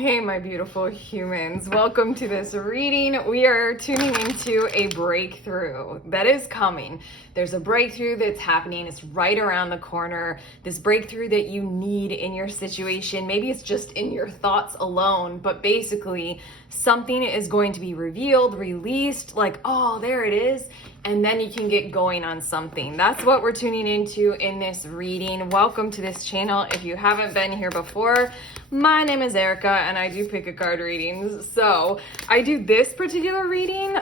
Hey, my beautiful humans. Welcome to this reading. We are tuning into a breakthrough that is coming. There's a breakthrough that's happening. It's right around the corner. This breakthrough that you need in your situation. Maybe it's just in your thoughts alone, but basically something is going to be revealed, released, like, oh, there it is. And then you can get going on something. That's what we're tuning into in this reading. Welcome to this channel. If you haven't been here before, my name is Erica and I do pick a card readings. So I do this particular reading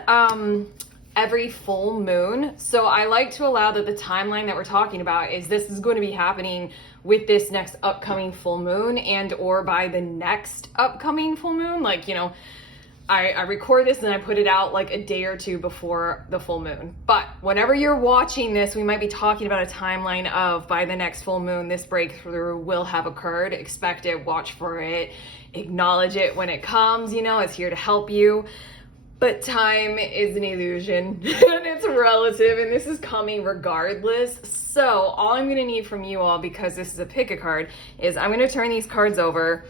every full moon. So I like to allow that the timeline that we're talking about is this is going to be happening with this next upcoming full moon and or by the next upcoming full moon. Like, you know, I record this and I put it out like a day or two before the full moon. But whenever you're watching this, we might be talking about a timeline of by the next full moon, this breakthrough will have occurred. Expect it, watch for it, acknowledge it when it comes, you know, it's here to help you. But time is an illusion and it's relative and this is coming regardless. So all I'm gonna need from you all, because this is a pick a card, is I'm gonna turn these cards over.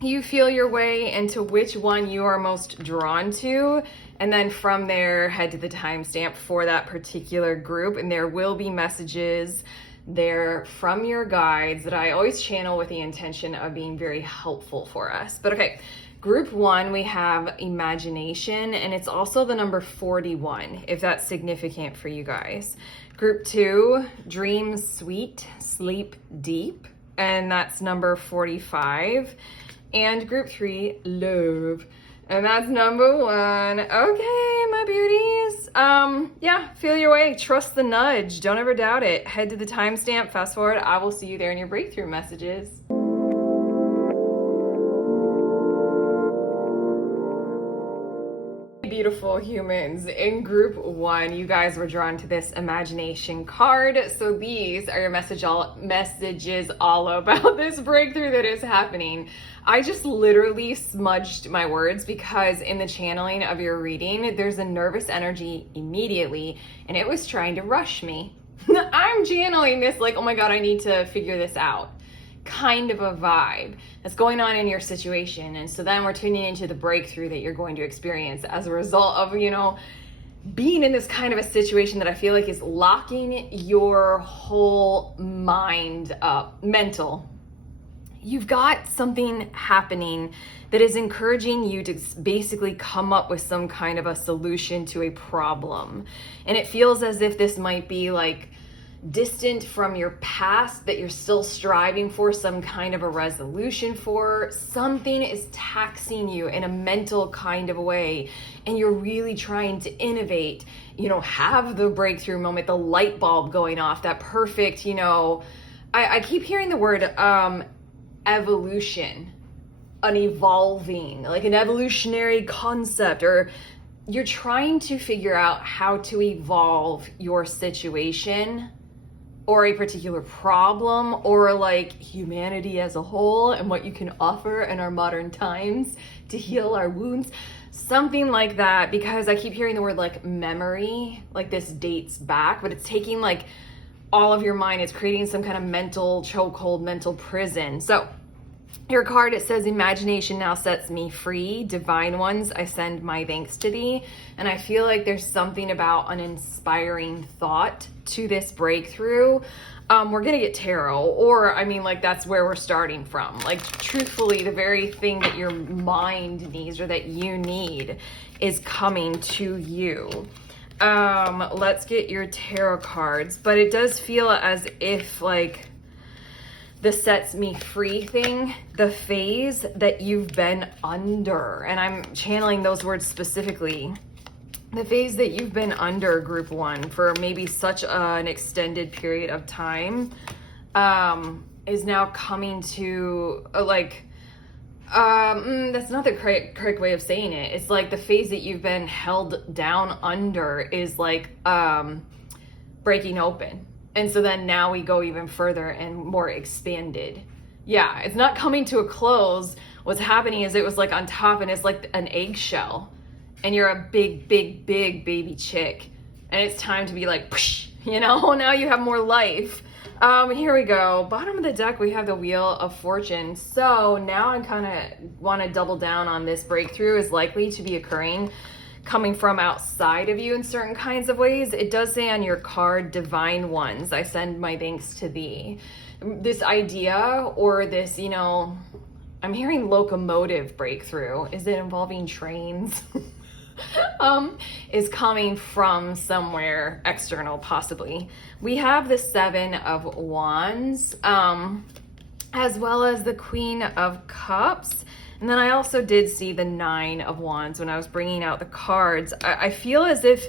You feel your way into which one you are most drawn to, and then from there head to the timestamp for that particular group, and there will be messages there from your guides that I always channel with the intention of being very helpful for us. But okay, group one, we have imagination, and it's also the number 41, if that's significant for you guys. Group two, dream sweet, sleep deep, and that's number 45. And group three, love, and that's number 1. Okay, my beauties. Yeah, feel your way, trust the nudge, don't ever doubt it. Head to the timestamp, fast forward. I will see you there in your breakthrough messages. Beautiful humans, in group one, you guys were drawn to this imagination card. So these are your messages all about this breakthrough that is happening. I just literally smudged my words because in the channeling of your reading, there's a nervous energy immediately and it was trying to rush me. I'm channeling this like, oh my God, I need to figure this out. Kind of a vibe that's going on in your situation. And so then we're tuning into the breakthrough that you're going to experience as a result of, you know, being in this kind of a situation that I feel like is locking your whole mind up, mental. You've got something happening that is encouraging you to basically come up with some kind of a solution to a problem. And it feels as if this might be like distant from your past, that you're still striving for some kind of a resolution for. Something is taxing you in a mental kind of a way, and you're really trying to innovate, you know, have the breakthrough moment, the light bulb going off, that perfect, you know, I keep hearing the word evolution, an evolving, like an evolutionary concept, or you're trying to figure out how to evolve your situation or a particular problem, or like humanity as a whole and what you can offer in our modern times to heal our wounds, something like that. Because I keep hearing the word like memory, like this dates back, but it's taking like all of your mind, it's creating some kind of mental chokehold, mental prison. So your card, it says, imagination now sets me free. Divine ones, I send my thanks to thee. And I feel like there's something about an inspiring thought to this breakthrough. We're gonna get tarot, or I mean, like, that's where we're starting from. Like, truthfully, the very thing that your mind needs or that you need is coming to you. Let's get your tarot cards. But it does feel as if, like, the sets me free thing, the phase that you've been under, and I'm channeling those words specifically, the phase that you've been under, group one, for maybe such an extended period of time, is now coming to that's not the correct way of saying it. It's like the phase that you've been held down under is like breaking open. And so then now we go even further and more expanded. Yeah, it's not coming to a close. What's happening is it was like on top and it's like an eggshell. And you're a big, big, big baby chick. And it's time to be like, psh, you know, now you have more life. Here we go. Bottom of the deck, we have the Wheel of Fortune. So now I kind of want to double down on this breakthrough is likely to be occurring coming from outside of you in certain kinds of ways. It does say on your card, Divine Ones, I send my thanks to thee. This idea or this, I'm hearing locomotive breakthrough. Is it involving trains? Is coming from somewhere external, possibly. We have the Seven of Wands, as well as the Queen of Cups. And then I also did see the Nine of Wands when I was bringing out the cards. I feel as if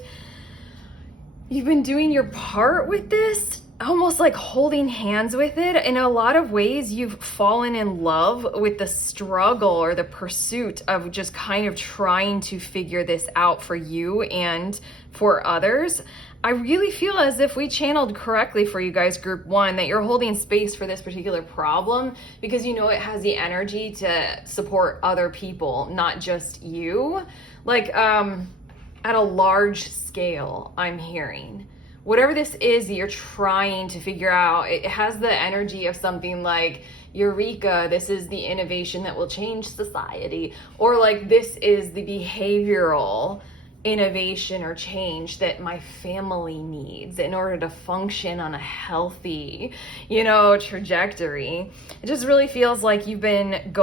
you've been doing your part with this, almost like holding hands with it. In a lot of ways, you've fallen in love with the struggle or the pursuit of just kind of trying to figure this out for you and for others. I really feel as if we channeled correctly for you guys, group one, that you're holding space for this particular problem because you know it has the energy to support other people, not just you. Like, at a large scale, I'm hearing. Whatever this is that you're trying to figure out, it has the energy of something like, Eureka, this is the innovation that will change society. Or like, this is the behavioral innovation or change that my family needs in order to function on a healthy, trajectory. It just really feels like you've been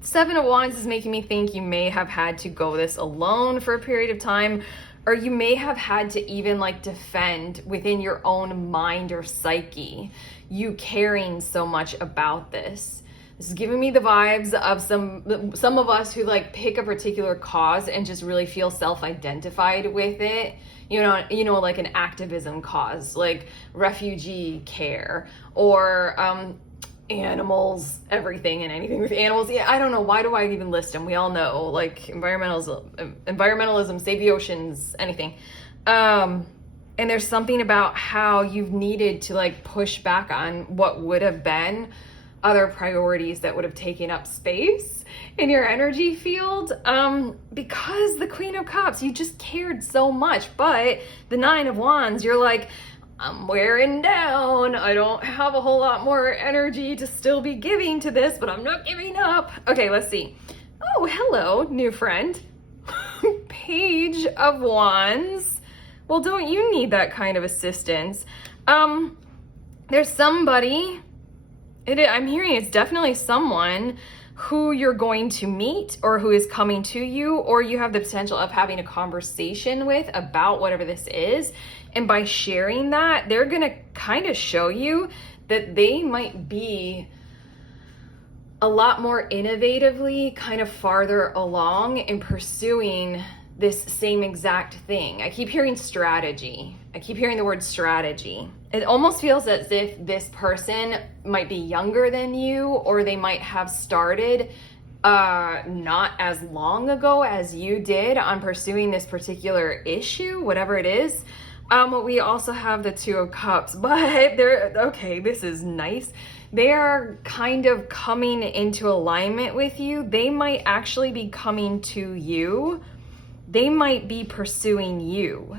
Seven of Wands is making me think you may have had to go this alone for a period of time, or you may have had to even defend within your own mind or psyche, you caring so much about this. This is giving me the vibes of some of us who pick a particular cause and just really feel self-identified with it. Like an activism cause, like refugee care or animals, everything and anything with animals. Yeah, I don't know. Why do I even list them? We all know, environmentalism, save the oceans, anything. And there's something about how you've needed to push back on what would have been other priorities that would have taken up space in your energy field, because the Queen of Cups, you just cared so much. But the Nine of Wands, you're like, I'm wearing down. I don't have a whole lot more energy to still be giving to this, but I'm not giving up. Okay, let's see. Oh, hello, new friend. Page of Wands. Well, don't you need that kind of assistance? There's somebody, I'm hearing it's definitely someone who you're going to meet or who is coming to you, or you have the potential of having a conversation with about whatever this is. And by sharing that, they're going to kind of show you that they might be a lot more innovatively kind of farther along in pursuing this same exact thing. I keep hearing strategy. I keep hearing the word strategy. It almost feels as if this person might be younger than you, or they might have started not as long ago as you did on pursuing this particular issue, whatever it is. We also have the Two of Cups, but this is nice. They are kind of coming into alignment with you. They might actually be coming to you. They might be pursuing you,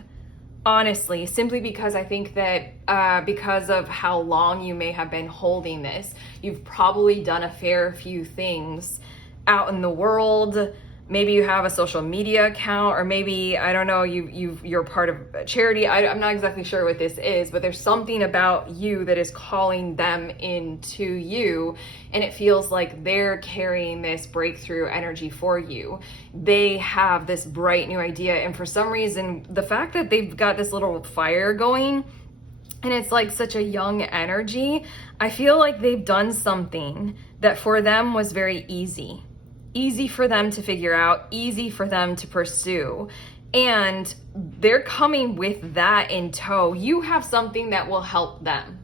honestly, simply because I think that because of how long you may have been holding this, you've probably done a fair few things out in the world. Maybe you have a social media account, or maybe, I don't know, you're part of a charity. I'm not exactly sure what this is, but there's something about you that is calling them into you, and it feels like they're carrying this breakthrough energy for you. They have this bright new idea, and for some reason, the fact that they've got this little fire going, and it's such a young energy, I feel like they've done something that for them was very easy for them to figure out, easy for them to pursue. And they're coming with that in tow. You have something that will help them,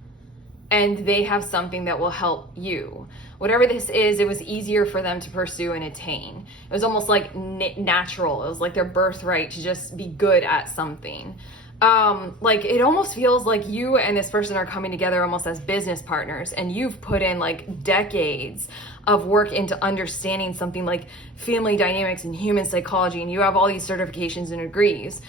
and they have something that will help you. Whatever this is, it was easier for them to pursue and attain. It was almost like natural. It was like their birthright to just be good at something. It almost feels like you and this person are coming together almost as business partners, and you've put in decades of work into understanding something like family dynamics and human psychology, and you have all these certifications and degrees.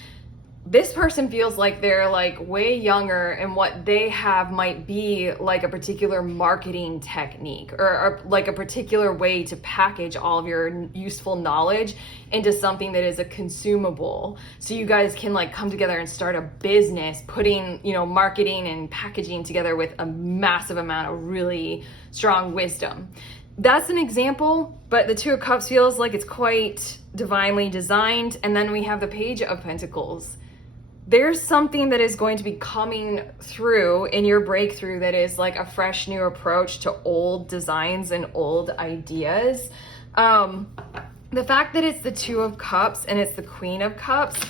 this person feels like they're like way younger, and what they have might be like a particular marketing technique or like a particular way to package all of your useful knowledge into something that is a consumable. So you guys can like come together and start a business, putting, you know, marketing and packaging together with a massive amount of really strong wisdom. That's an example, but the Two of Cups feels like it's quite divinely designed. And then we have the Page of Pentacles. There's something that is going to be coming through in your breakthrough that is like a fresh new approach to old designs and old ideas. The fact that it's the Two of Cups and it's the Queen of Cups,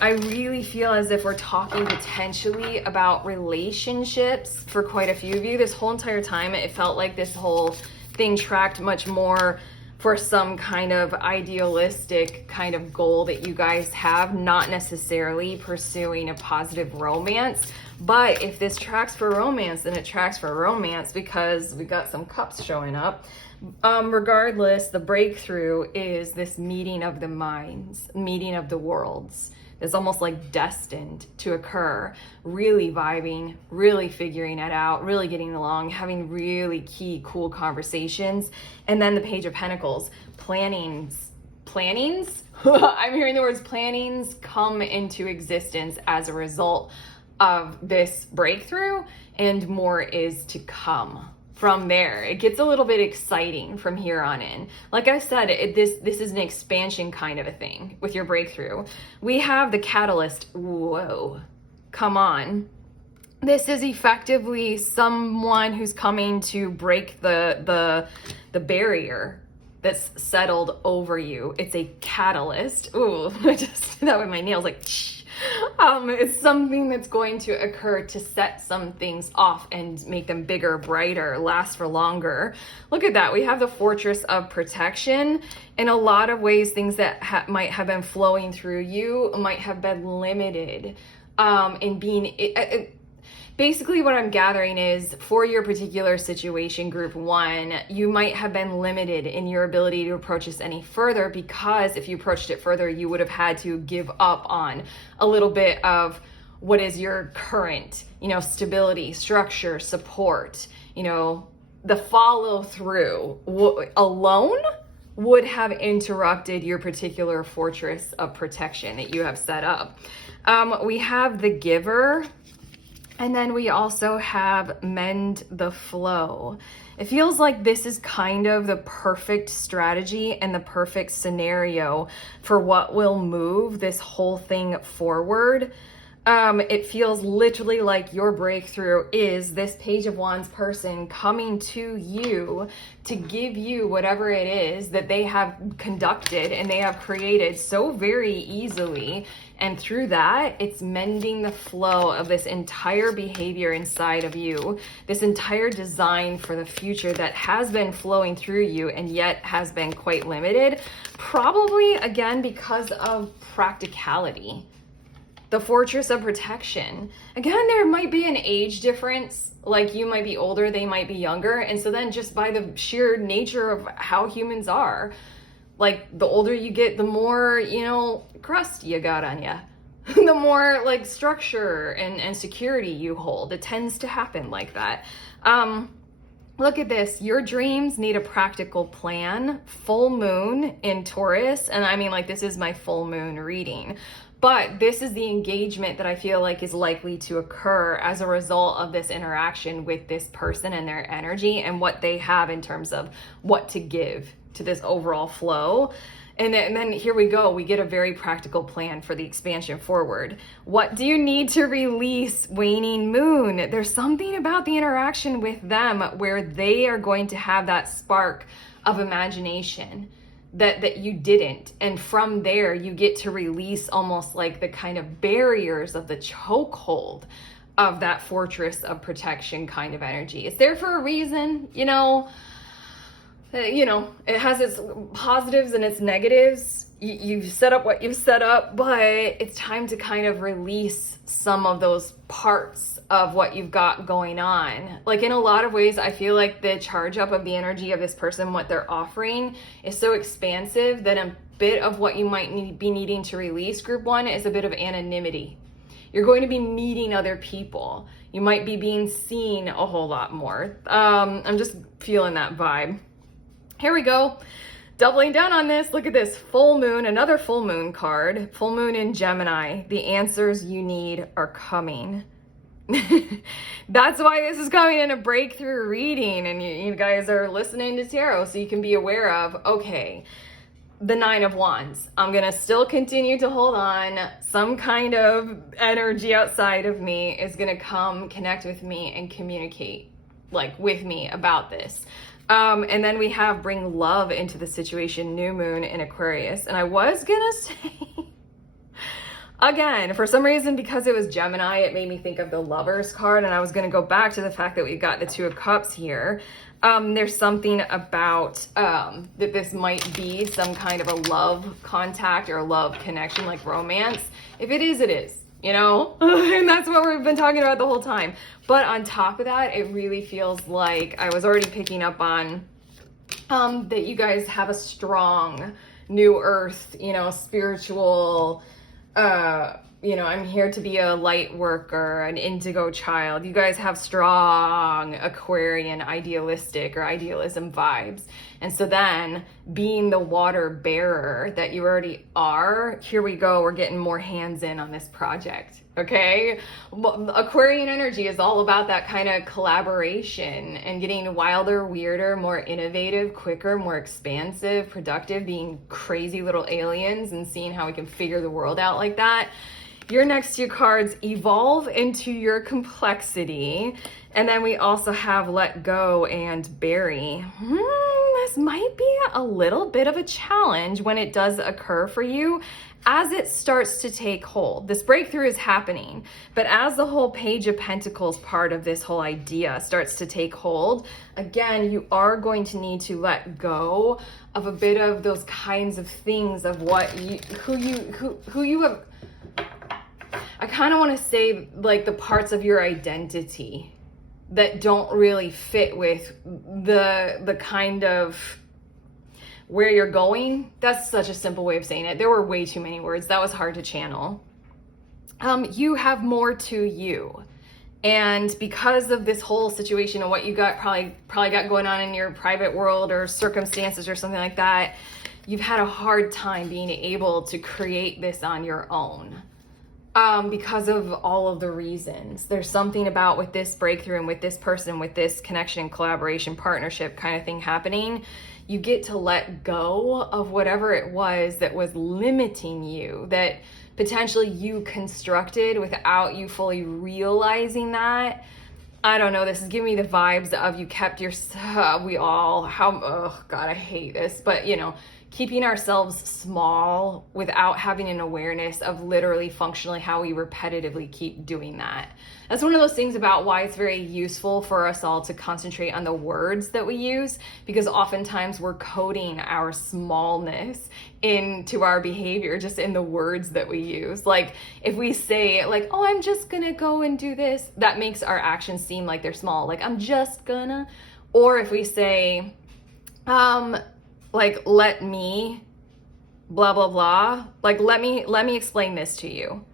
I really feel as if we're talking potentially about relationships for quite a few of you. This whole entire time, it felt like this whole thing tracked much more for some kind of idealistic kind of goal that you guys have, not necessarily pursuing a positive romance. But if this tracks for romance, then it tracks for romance because we got some cups showing up. Regardless, the breakthrough is this meeting of the minds, meeting of the worlds. It's almost like destined to occur. Really vibing, really figuring it out, really getting along, having really key, cool conversations. And then the Page of Pentacles, plannings. I'm hearing the words plannings come into existence as a result of this breakthrough, and more is to come. From there, it gets a little bit exciting from here on in. Like I said, this is an expansion kind of a thing with your breakthrough. We have the Catalyst. Whoa, come on. This is effectively someone who's coming to break the barrier that's settled over you. It's a catalyst. Ooh, I just did that with my nails, like, it's something that's going to occur to set some things off and make them bigger, brighter, last for longer. Look at that. We have the Fortress of Protection. In a lot of ways, things that might have been flowing through you might have been limited in being... Basically, what I'm gathering is for your particular situation, group one, you might have been limited in your ability to approach this any further, because if you approached it further, you would have had to give up on a little bit of what is your current, stability, structure, support, the follow through alone would have interrupted your particular fortress of protection that you have set up. We have the Giver. And then we also have Mend the Flow. It feels like this is kind of the perfect strategy and the perfect scenario for what will move this whole thing forward. It feels literally like your breakthrough is this Page of Wands person coming to you to give you whatever it is that they have conducted and they have created so very easily. And through that, it's mending the flow of this entire behavior inside of you, this entire design for the future that has been flowing through you and yet has been quite limited, probably again because of practicality. The Fortress of Protection. Again, there might be an age difference. Like you might be older, they might be younger. And so then just by the sheer nature of how humans are, like the older you get, the more, crust you got on you. The more like structure and security you hold. It tends to happen like that. Look at this. Your dreams need a practical plan. Full moon in Taurus. And I mean, like, this is my full moon reading. But this is the engagement that I feel like is likely to occur as a result of this interaction with this person and their energy and what they have in terms of what to give to this overall flow. And then here we go. We get a very practical plan for the expansion forward. What do you need to release, waning moon? There's something about the interaction with them where they are going to have that spark of imagination that you didn't. And from there, you get to release almost like the kind of barriers of the chokehold of that Fortress of Protection kind of energy. It's there for a reason, it has its positives and its negatives. You've set up what you've set up, but it's time to kind of release some of those parts of what you've got going on. Like, in a lot of ways, I feel like the charge up of the energy of this person, what they're offering, is so expansive that a bit of what you might be needing to release, group one, is a bit of anonymity. You're going to be meeting other people. You might be being seen a whole lot more. I'm just feeling that vibe. Here we go. Doubling down on this, look at this full moon, another full moon card, full moon in Gemini. The answers you need are coming. That's why this is coming in a breakthrough reading, and you guys are listening to tarot so you can be aware of, okay, the Nine of Wands. I'm gonna still continue to hold on. Some kind of energy outside of me is gonna come connect with me and communicate like with me about this. And then we have bring love into the situation, new moon in Aquarius. And I was gonna say, again, for some reason, because it was Gemini, it made me think of the Lovers card. And I was gonna go back to the fact that we've got the Two of Cups here. There's something about that this might be some kind of a love contact or a love connection, like romance. If it is, it is. And that's what we've been talking about the whole time. But on top of that, it really feels like I was already picking up on that you guys have a strong new earth, spiritual, I'm here to be a light worker, an indigo child. You guys have strong Aquarian idealistic or idealism vibes. And so then being the water bearer that you already are, here we go. We're getting more hands in on this project. Okay. Aquarian energy is all about that kind of collaboration and getting wilder, weirder, more innovative, quicker, more expansive, productive, being crazy little aliens and seeing how we can figure the world out like that. Your next two cards, evolve into your complexity. And then we also have let go and bury. This might be a little bit of a challenge when it does occur for you as it starts to take hold. This breakthrough is happening, but as the whole Page of Pentacles part of this whole idea starts to take hold, again, you are going to need to let go of a bit of those kinds of things of who you have. I kind of want to say like the parts of your identity that don't really fit with the kind of where you're going. That's such a simple way of saying it. There were way too many words. That was hard to channel. You have more to you. And because of this whole situation and what you got probably got going on in your private world or circumstances or something like that, you've had a hard time being able to create this on your own. Because of all of the reasons. There's something about with this breakthrough and with this person, with this connection, collaboration, partnership kind of thing happening, you get to let go of whatever it was that was limiting you, that potentially you constructed without you fully realizing that. I don't know, this is giving me the vibes of you kept your, oh God, I hate this, but keeping ourselves small without having an awareness of literally functionally how we repetitively keep doing that. That's one of those things about why it's very useful for us all to concentrate on the words that we use, because oftentimes we're coding our smallness into our behavior just in the words that we use. Like if we say like, oh, I'm just gonna go and do this, that makes our actions seem like they're small. Like I'm just gonna, or if we say, like, let me, blah, blah, blah. Like, let me explain this to you.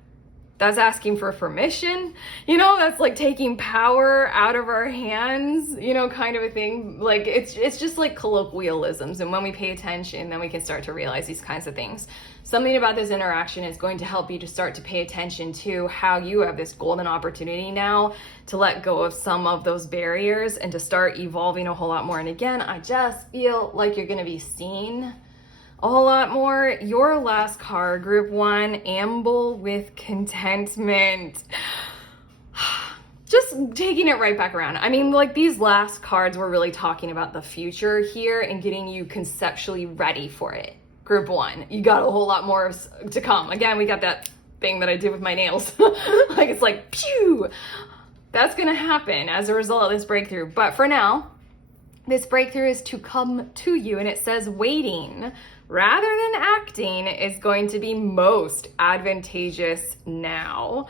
That's asking for permission. That's like taking power out of our hands, kind of a thing. Like, it's just like colloquialisms. And when we pay attention, then we can start to realize these kinds of things. Something about this interaction is going to help you to start to pay attention to how you have this golden opportunity now to let go of some of those barriers and to start evolving a whole lot more. And again, I just feel like you're going to be seen a whole lot more. Your last card, group one, amble with contentment. Just taking it right back around. I mean, like these last cards were really talking about the future here and getting you conceptually ready for it. Group one, you got a whole lot more to come. Again, we got that thing that I did with my nails. Like it's like, pew! That's gonna happen as a result of this breakthrough. But for now, This breakthrough is to come to you, and it says waiting rather than acting is going to be most advantageous now.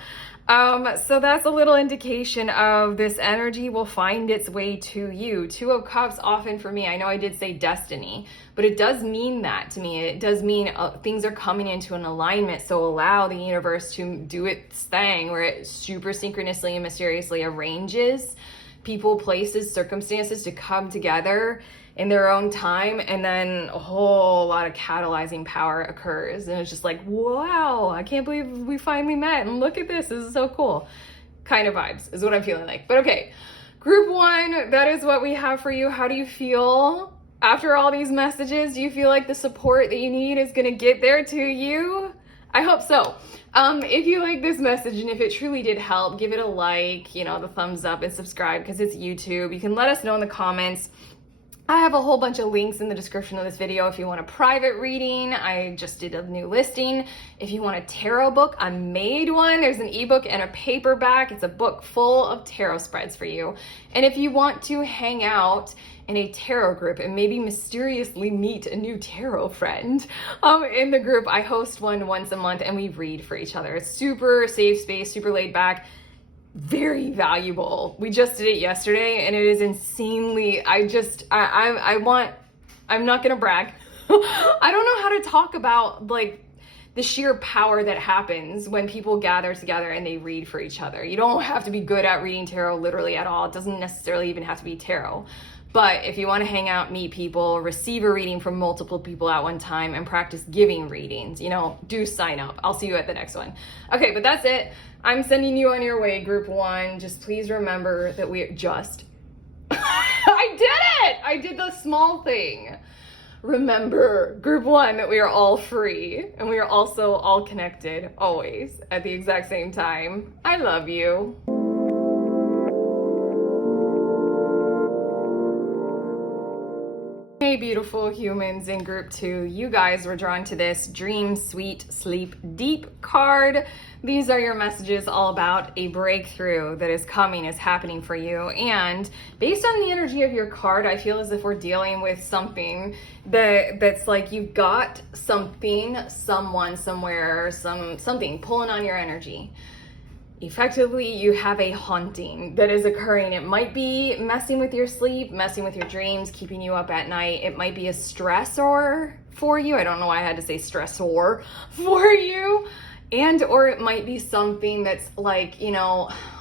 So that's a little indication of this energy will find its way to you. Two of Cups often for me, I know I did say destiny, but it does mean that to me. It does mean things are coming into an alignment. So allow the universe to do its thing where it super synchronously and mysteriously arranges people, places, circumstances to come together in their own time, and then a whole lot of catalyzing power occurs, and it's just like, wow, I can't believe we finally met, and look at this is so cool kind of vibes is what I'm feeling like. But okay, group 1, that is what we have for you. How do you feel after all these messages? Do you feel like the support that you need is going to get there to you? I hope so. If you like this message and if it truly did help, give it a like, the thumbs up, and subscribe because it's YouTube. You can let us know in the comments. I have a whole bunch of links in the description of this video if you want a private reading. I just did a new listing. If you want a tarot book, I made one. There's an ebook and a paperback. It's a book full of tarot spreads for you. And if you want to hang out in a tarot group and maybe mysteriously meet a new tarot friend in the group, I host one once a month and we read for each other. It's super safe space, super laid back, very valuable. We just did it yesterday and it is insanely, I'm not gonna brag. I don't know how to talk about like the sheer power that happens when people gather together and they read for each other. You don't have to be good at reading tarot literally at all. It doesn't necessarily even have to be tarot. But if you want to hang out, meet people, receive a reading from multiple people at one time, and practice giving readings, do sign up. I'll see you at the next one. Okay, but that's it. I'm sending you on your way, group 1. Just please remember that I did it! I did the small thing. Remember, group 1, that we are all free, and we are also all connected, always, at the exact same time. I love you. Hey beautiful humans in group 2, you guys were drawn to this Dream Sweet Sleep Deep card. These are your messages all about a breakthrough that is coming, is happening for you. And based on the energy of your card, I feel as if we're dealing with something that's like you've got something, someone, somewhere, something pulling on your energy. Effectively, you have a haunting that is occurring. It might be messing with your sleep, messing with your dreams, keeping you up at night. It might be a stressor for you. I don't know why I had to say stressor for you. Or it might be something that's like,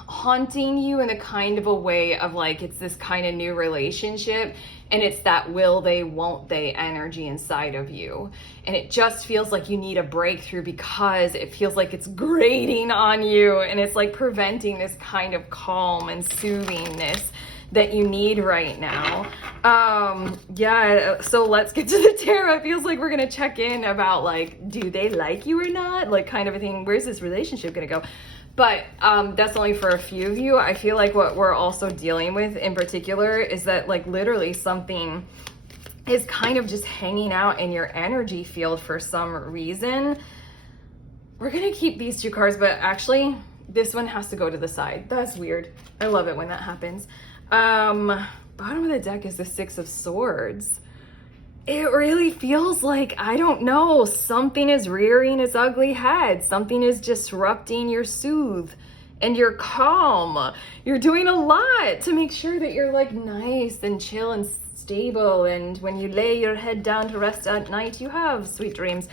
haunting you in a kind of a way of like, it's this kind of new relationship. And it's that will they, won't they energy inside of you. And it just feels like you need a breakthrough because it feels like it's grating on you and it's like preventing this kind of calm and soothingness that you need right now. So let's get to the tarot. It feels like we're gonna check in about like, do they like you or not? Like kind of a thing, where's this relationship gonna go? But that's only for a few of you. I feel like what we're also dealing with in particular is that like literally something is kind of just hanging out in your energy field for some reason. We're gonna keep these 2 cards, but actually this one has to go to the side. That's weird. I love it when that happens. Bottom of the deck is the 6 of Swords. It really feels like, I don't know, something is rearing its ugly head. Something is disrupting your soothe and your calm. You're doing a lot to make sure that you're like nice and chill and stable. And when you lay your head down to rest at night, you have sweet dreams.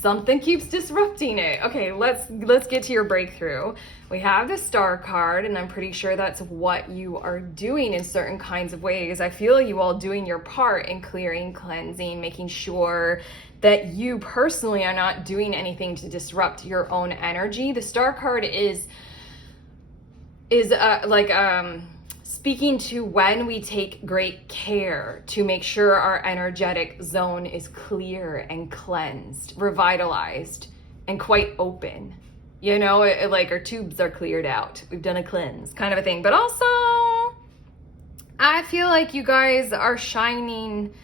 Something keeps disrupting it. Okay, let's get to your breakthrough. We have the Star card, and I'm pretty sure that's what you are doing in certain kinds of ways. I feel you all doing your part in clearing, cleansing, making sure that you personally are not doing anything to disrupt your own energy. The Star card is speaking to when we take great care to make sure our energetic zone is clear and cleansed, revitalized, and quite open. Like our tubes are cleared out. We've done a cleanse kind of a thing. But also, I feel like you guys are shining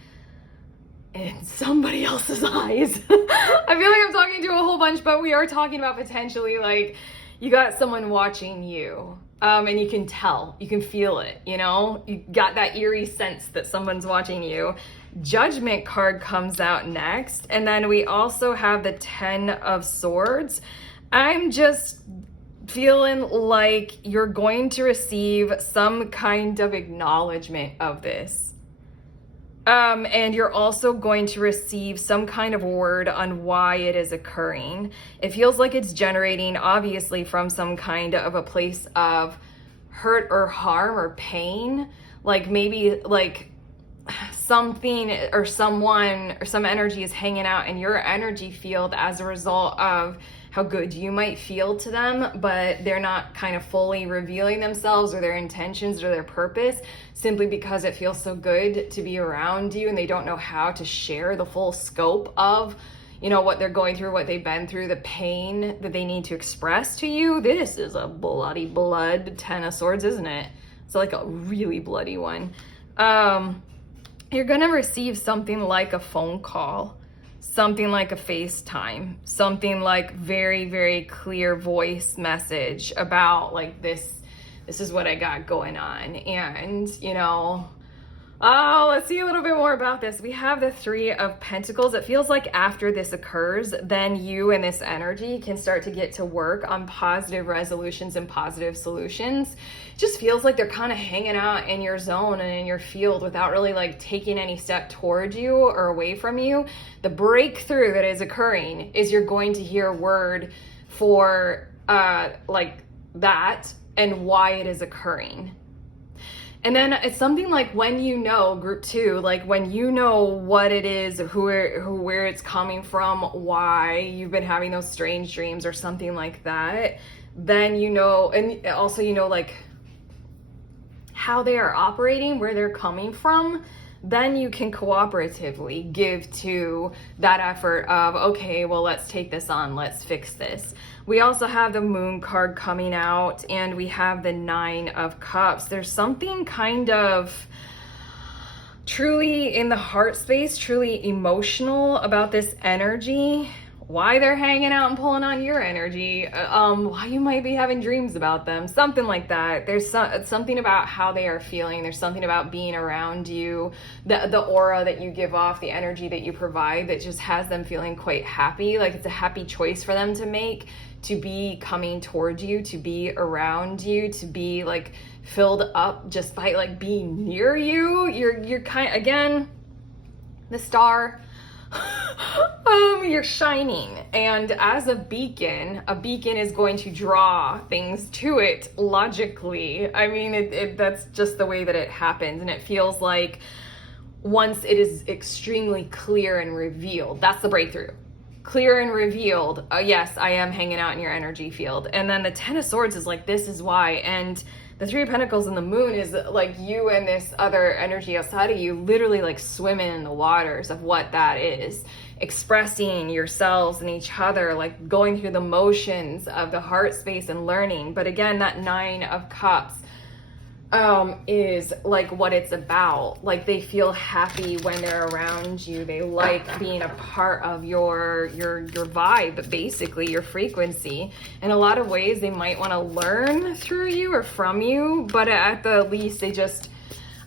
in somebody else's eyes. I feel like I'm talking to a whole bunch, but we are talking about potentially like you got someone watching you. And you can tell, you can feel it, you know, you got that eerie sense that someone's watching you. Judgment card comes out next. And then we also have the 10 of Swords. I'm just feeling like you're going to receive some kind of acknowledgement of this. And you're also going to receive some kind of word on why it is occurring. It feels like it's generating, obviously, from some kind of a place of hurt or harm or pain. Like maybe like something or someone or some energy is hanging out in your energy field as a result of how good you might feel to them, but they're not kind of fully revealing themselves or their intentions or their purpose simply because it feels so good to be around you, and they don't know how to share the full scope of, you know, what they're going through, what they've been through, the pain that they need to express to you. This is a bloody blood 10 of Swords, isn't it? It's like a really bloody one. You're gonna receive something like a phone call, something like a FaceTime, something like very, very clear voice message about like this is what I got going on. And, you know, oh, let's see a little bit more about this. We have the 3 of Pentacles. It feels like after this occurs, then you and this energy can start to get to work on positive resolutions and positive solutions. It just feels like they're kind of hanging out in your zone and in your field without really like taking any step towards you or away from you. The breakthrough that is occurring is you're going to hear a word for like that and why it is occurring. And then it's something like when you know, group 2, like when you know what it is, where it's coming from, why you've been having those strange dreams or something like that, then you know, and also you know like how they are operating, where they're coming from, then you can cooperatively give to that effort of, okay, well, let's take this on, let's fix this. We also have the Moon card coming out, and we have the 9 of Cups. There's something kind of truly in the heart space, truly emotional about this energy. Why they're hanging out and pulling on your energy, why you might be having dreams about them, something like that. There's something about how they are feeling. There's something about being around you, the aura that you give off, the energy that you provide that just has them feeling quite happy. Like it's a happy choice for them to make, to be coming towards you, to be around you, to be like filled up just by like being near you. You're kind of, again, the star. You're shining, and as a beacon is going to draw things to it logically. I mean, that's just the way that it happens, and it feels like once it is extremely clear and revealed, that's the breakthrough. Clear and revealed, yes, I am hanging out in your energy field. And then the 10 of Swords is like, this is why. And the 3 of Pentacles and the Moon is like you and this other energy outside of you literally like swimming in the waters of what that is. Expressing yourselves and each other, like going through the motions of the heart space and learning. But again, that 9 of Cups is like what it's about. Like they feel happy when they're around you. They like being a part of your vibe, basically your frequency. In a lot of ways, they might want to learn through you or from you, but at the least,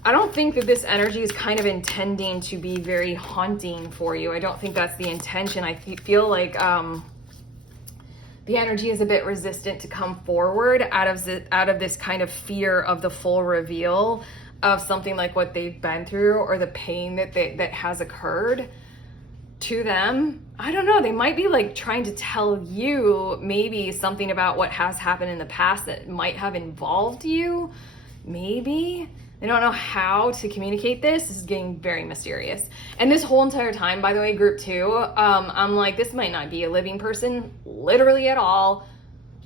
I don't think that this energy is kind of intending to be very haunting for you. I don't think that's the intention. I feel like the energy is a bit resistant to come forward out of this kind of fear of the full reveal of something like what they've been through or the pain that has occurred to them. I don't know. They might be like trying to tell you maybe something about what has happened in the past that might have involved you. Maybe. They don't know how to communicate this. This is getting very mysterious. And this whole entire time, by the way, group 2, I'm like, this might not be a living person literally at all.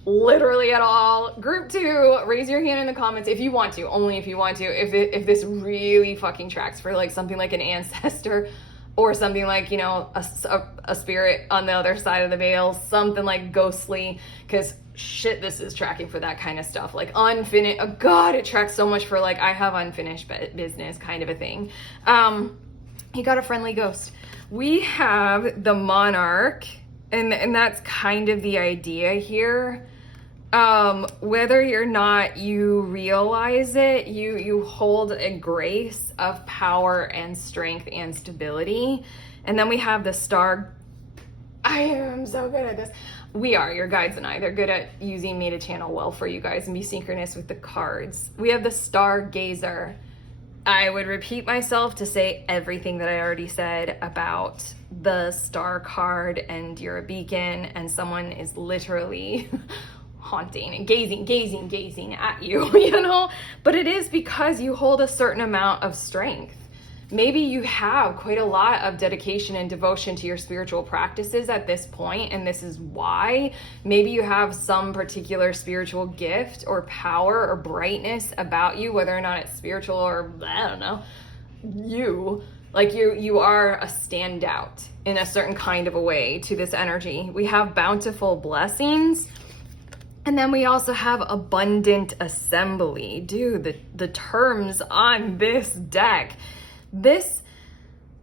Literally at all. Group 2, raise your hand in the comments if you want to, only if you want to, if this really fucking tracks for like something like an ancestor or something like, you know, a spirit on the other side of the veil, something like ghostly, because shit, this is tracking for that kind of stuff. Like unfinished, oh God, it tracks so much for like, I have unfinished business kind of a thing. You got a friendly ghost. We have the Monarch, and that's kind of the idea here. Whether or not you realize it, you hold a grace of power and strength and stability. And then we have the star. I am so good at this. We are, your guides and I. They're good at using me to channel well for you guys and be synchronous with the cards. We have the stargazer. I would repeat myself to say everything that I already said about the star card, and you're a beacon and someone is literally haunting and gazing at you, you know? But it is because you hold a certain amount of strength. Maybe you have quite a lot of dedication and devotion to your spiritual practices at this point, and this is why. Maybe you have some particular spiritual gift or power or brightness about you, whether or not it's spiritual or, I don't know, you are a standout in a certain kind of a way to this energy. We have bountiful blessings. And then we also have abundant assembly. Dude, the terms on this deck. This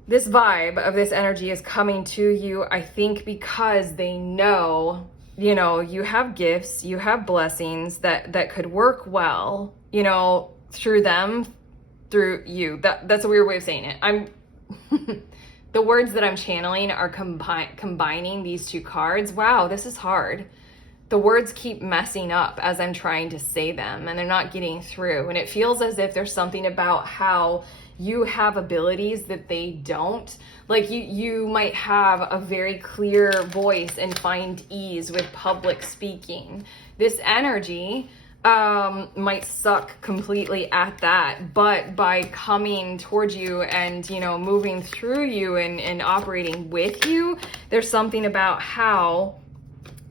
vibe of this energy is coming to you, I think, because they know, you know, you have gifts, you have blessings that could work well, you know, through them, through you. That's a weird way of saying it. The words that I'm channeling are combining these two cards. Wow, this is hard. The words keep messing up as I'm trying to say them, and they're not getting through. And it feels as if there's something about how you have abilities that they don't. Like you might have a very clear voice and find ease with public speaking. This energy might suck completely at that, but by coming towards you and, you know, moving through you and operating with you, there's something about how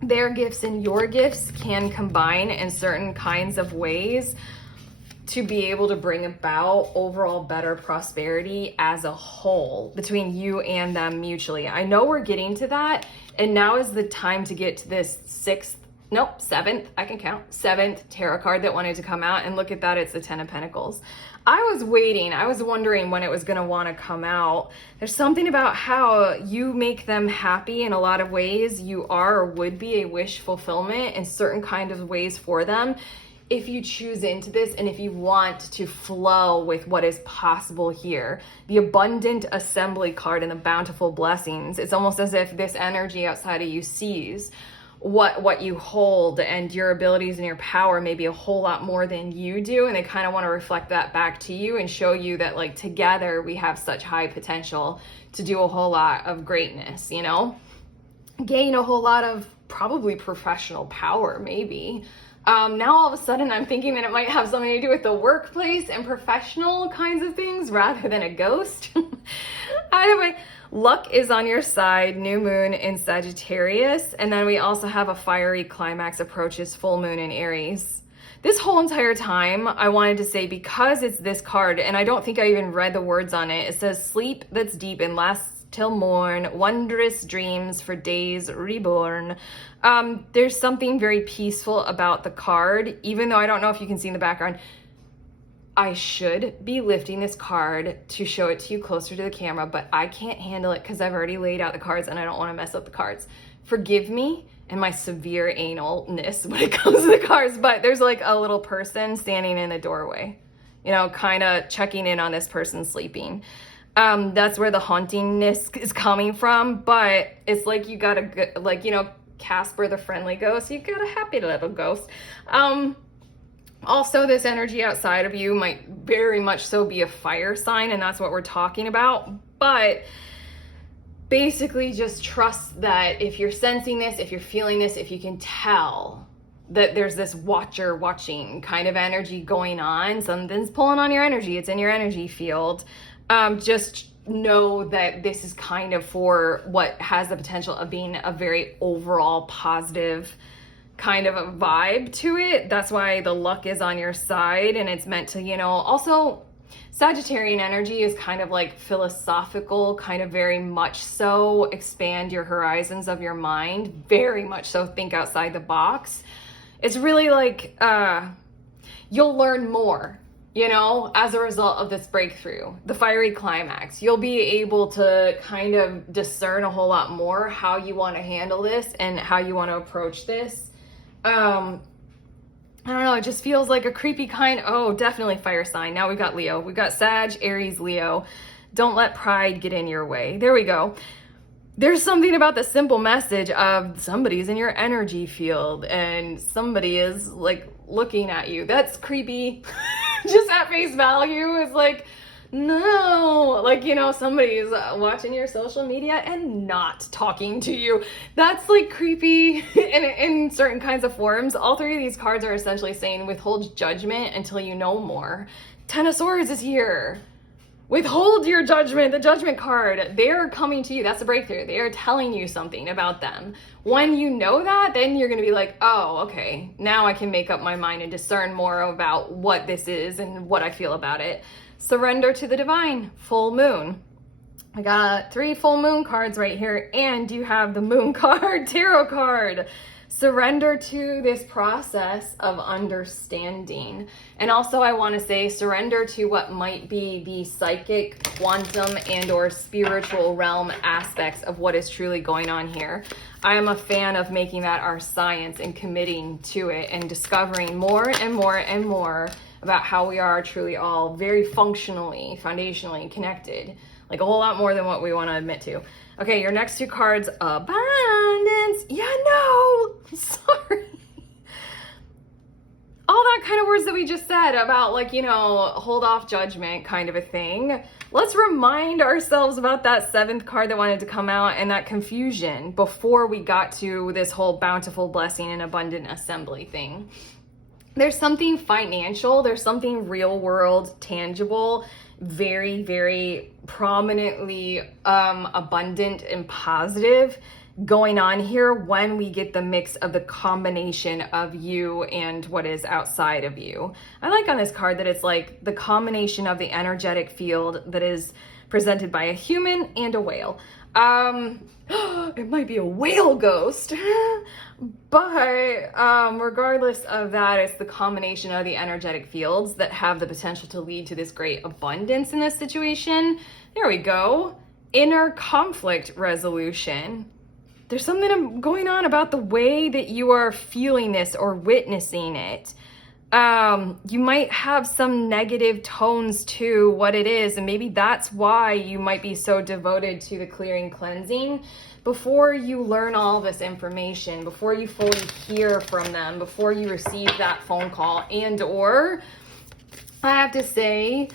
their gifts and your gifts can combine in certain kinds of ways to be able to bring about overall better prosperity as a whole between you and them mutually. I know we're getting to that, and now is the time to get to this seventh tarot card that wanted to come out, and look at that, it's the Ten of Pentacles. I was wondering when it was going to want to come out. There's something about how you make them happy in a lot of ways. You are or would be a wish fulfillment in certain kind of ways for them. If you choose into this and if you want to flow with what is possible here. The abundant assembly card and the bountiful blessings. It's almost as if this energy outside of you sees what you hold and your abilities and your power maybe a whole lot more than you do, and they kind of want to reflect that back to you and show you that, like, together we have such high potential to do a whole lot of greatness, you know, gain a whole lot of probably professional power maybe. Now all of a sudden I'm thinking that it might have something to do with the workplace and professional kinds of things rather than a ghost. Anyway, luck is on your side, new moon in Sagittarius, and then we also have a fiery climax approaches full moon in Aries. This whole entire time I wanted to say, because it's this card, and I don't think I even read the words on it, it says sleep that's deep and lasts till morn, wondrous dreams for days reborn. There's something very peaceful about the card, even though I don't know if you can see in the background. I should be lifting this card to show it to you closer to the camera, but I can't handle it because I've already laid out the cards and I don't want to mess up the cards. Forgive me and my severe analness when it comes to the cards, but there's like a little person standing in the doorway, you know, kind of checking in on this person sleeping. That's where the hauntingness is coming from, but it's like you got a, like, you know, Casper the friendly ghost, you got a happy little ghost. Also, this energy outside of you might very much so be a fire sign, and that's what we're talking about. But basically just trust that if you're sensing this, if you're feeling this, if you can tell that there's this watcher watching kind of energy going on, something's pulling on your energy, it's in your energy field. Just know that this is kind of for what has the potential of being a very overall positive kind of a vibe to it. That's why the luck is on your side, and it's meant to, you know, also Sagittarian energy is kind of like philosophical, kind of very much so expand your horizons of your mind, very much so think outside the box. It's really like you'll learn more, you know, as a result of this breakthrough, the fiery climax. You'll be able to kind of discern a whole lot more how you want to handle this and how you want to approach this. I don't know, it just feels like a creepy kind. Oh, definitely fire sign. Now we've got Leo. We've got Sag, Aries, Leo. Don't let pride get in your way. There we go. There's something about the simple message of somebody's in your energy field and somebody is like looking at you. That's creepy. Just at face value is like, no, like, you know, somebody's watching your social media and not talking to you. That's like creepy in certain kinds of forms. All three of these cards are essentially saying withhold judgment until you know more. Ten of Swords is here. Withhold your judgment, the Judgment card. They're coming to you. That's a breakthrough. They are telling you something about them. When you know that, then you're going to be like, oh, okay, now I can make up my mind and discern more about what this is and what I feel about it. Surrender to the divine, full moon. I got 3 full moon cards right here, and you have the moon card, tarot card. Surrender to this process of understanding. And also I want to say surrender to what might be the psychic, quantum, and or spiritual realm aspects of what is truly going on here. I am a fan of making that our science and committing to it and discovering more and more and more about how we are truly all very functionally, foundationally connected. Like a whole lot more than what we want to admit to. Okay, your next 2 cards, abundance. Yeah, no, sorry. All that kind of words that we just said about like, you know, hold off judgment kind of a thing. Let's remind ourselves about that 7th card that wanted to come out and that confusion before we got to this whole bountiful blessing and abundant assembly thing. There's something financial, there's something real world, tangible, very, very prominently abundant and positive going on here when we get the mix of the combination of you and what is outside of you. I like on this card that it's like the combination of the energetic field that is presented by a human and a whale. It might be a whale ghost, but regardless of that, it's the combination of the energetic fields that have the potential to lead to this great abundance in this situation. There we go. Inner conflict resolution. There's something going on about the way that you are feeling this or witnessing it. You might have some negative tones to what it is, and maybe that's why you might be so devoted to the clearing cleansing before you learn all this information, before you fully hear from them, before you receive that phone call. And or I have to say,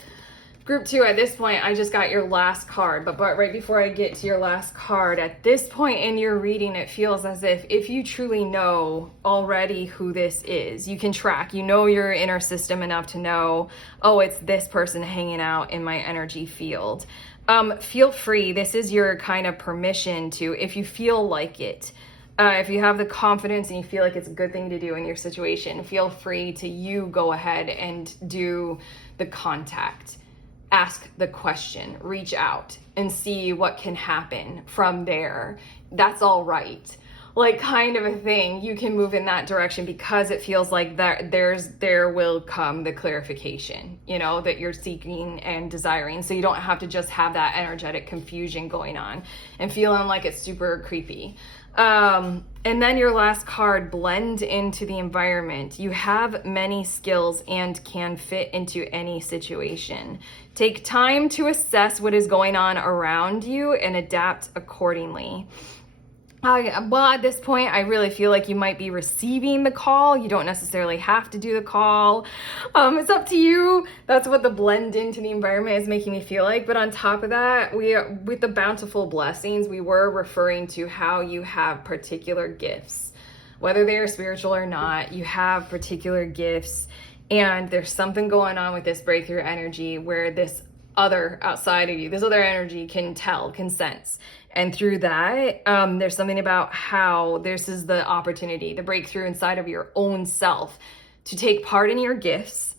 Group 2, at this point, I just got your last card, but right before I get to your last card, at this point in your reading, it feels as if you truly know already who this is, you can track, you know your inner system enough to know, oh, it's this person hanging out in my energy field. Feel free, this is your kind of permission to, if you feel like it, if you have the confidence and you feel like it's a good thing to do in your situation, feel free to you go ahead and do the contact. Ask the question, reach out and see what can happen from there. That's all right. Like kind of a thing. You can move in that direction because it feels like there will come the clarification, you know, that you're seeking and desiring. So you don't have to just have that energetic confusion going on and feeling like it's super creepy. And then your last card, blend into the environment. You have many skills and can fit into any situation. Take time to assess what is going on around you and adapt accordingly. Well, at this point, I really feel like you might be receiving the call. You don't necessarily have to do the call. It's up to you. That's what the blend into the environment is making me feel like. But on top of that, with the bountiful blessings, we were referring to how you have particular gifts. Whether they are spiritual or not, you have particular gifts. And there's something going on with this breakthrough energy where this other outside of you, this other energy can tell, can sense. And through that, there's something about how this is the opportunity, the breakthrough inside of your own self to take part in your gifts,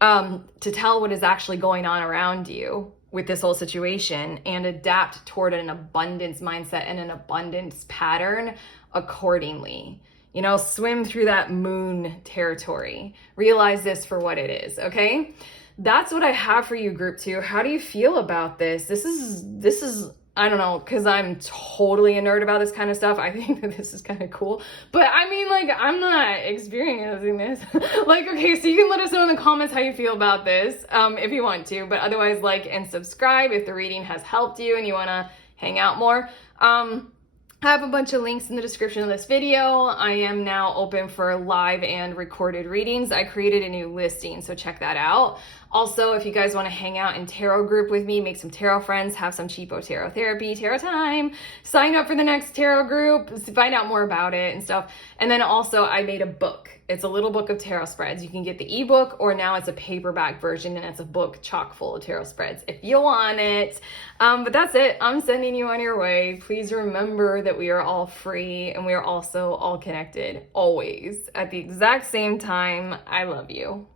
to tell what is actually going on around you with this whole situation and adapt toward an abundance mindset and an abundance pattern accordingly. You know, swim through that moon territory. Realize this for what it is, okay? That's what I have for you, Group 2. How do you feel about this? This is I don't know, because I'm totally a nerd about this kind of stuff. I think that this is kind of cool. But I mean, like, I'm not experiencing this. Like, okay, so you can let us know in the comments how you feel about this, if you want to. But otherwise, like and subscribe if the reading has helped you and you want to hang out more. I have a bunch of links in the description of this video. I am now open for live and recorded readings. I created a new listing, so check that out. Also, if you guys want to hang out in tarot group with me, make some tarot friends, have some cheapo tarot therapy, tarot time, sign up for the next tarot group, find out more about it and stuff. And then also I made a book. It's a little book of tarot spreads. You can get the ebook, or now it's a paperback version and it's a book chock full of tarot spreads if you want it. But that's it. I'm sending you on your way. Please remember that we are all free and we are also all connected always at the exact same time. I love you.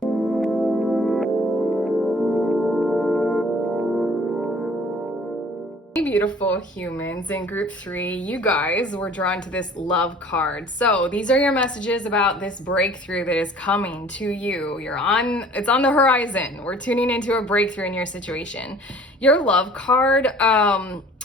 Beautiful humans in group 3, you guys were drawn to this love card. So these are your messages about this breakthrough that is coming to you. It's on the horizon. We're tuning into a breakthrough in your situation. Your love card,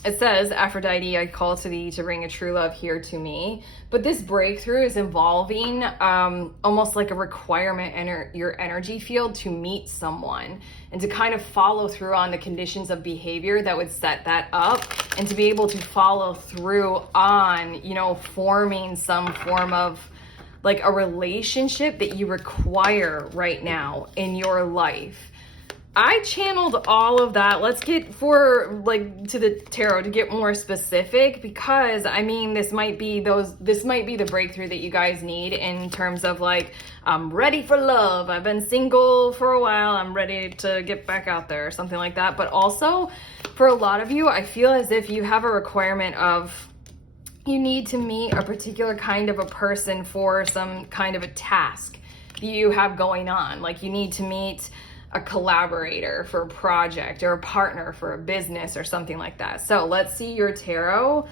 it says, Aphrodite, I call to thee to bring a true love here to me. But this breakthrough is involving almost like a requirement in your energy field to meet someone and to kind of follow through on the conditions of behavior that would set that up, and to be able to follow through on, you know, forming some form of like a relationship that you require right now in your life. I channeled all of that. Let's get to the tarot to get more specific, because I mean, this might be the breakthrough that you guys need in terms of like, I'm ready for love. I've been single for a while. I'm ready to get back out there or something like that. But also for a lot of you, I feel as if you have a requirement of, you need to meet a particular kind of a person for some kind of a task that you have going on. Like you need to meet a collaborator for a project or a partner for a business or something like that. So let's see your tarot.